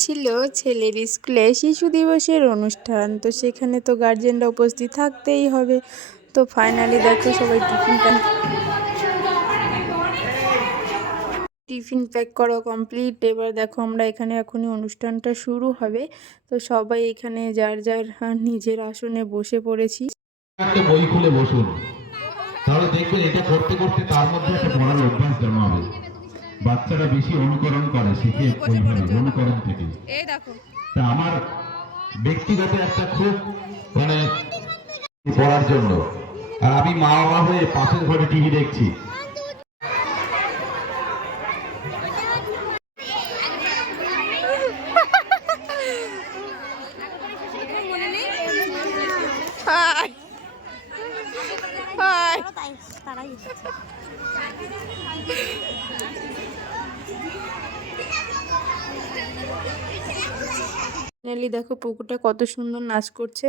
ছিল ছেলের স্কুলে শিশু দিবসের অনুষ্ঠান, তো সেখানে তো গার্জেনরা উপস্থিত থাকতেই হবে। তো ফাইনালি দেখো সবাই টিফিন প্যাক করা কমপ্লিট। এবার দেখো আমরা এখানে এখনই অনুষ্ঠানটা শুরু হবে। তো সবাই এখানে যার যার নিজের আসনে বসে পড়েছি। একটা বই খুলে বসুন, তাহলে দেখবেন এটা করতে করতে তার মধ্যে একটা পড়ার অভ্যাস জন্মাবে। বাচ্চারা বেশি অনুকরণ করে, শিখে ওইভাবে অনুকরণ থেকে। তা আমার ব্যক্তিগত একটা খুব মানে পড়ার জন্য, আর আমি মা বাবা হয়ে পাশের ঘরে টিভি দেখছি। ফাইনালি দেখো পুকুরটা কত সুন্দর নাচ করছে।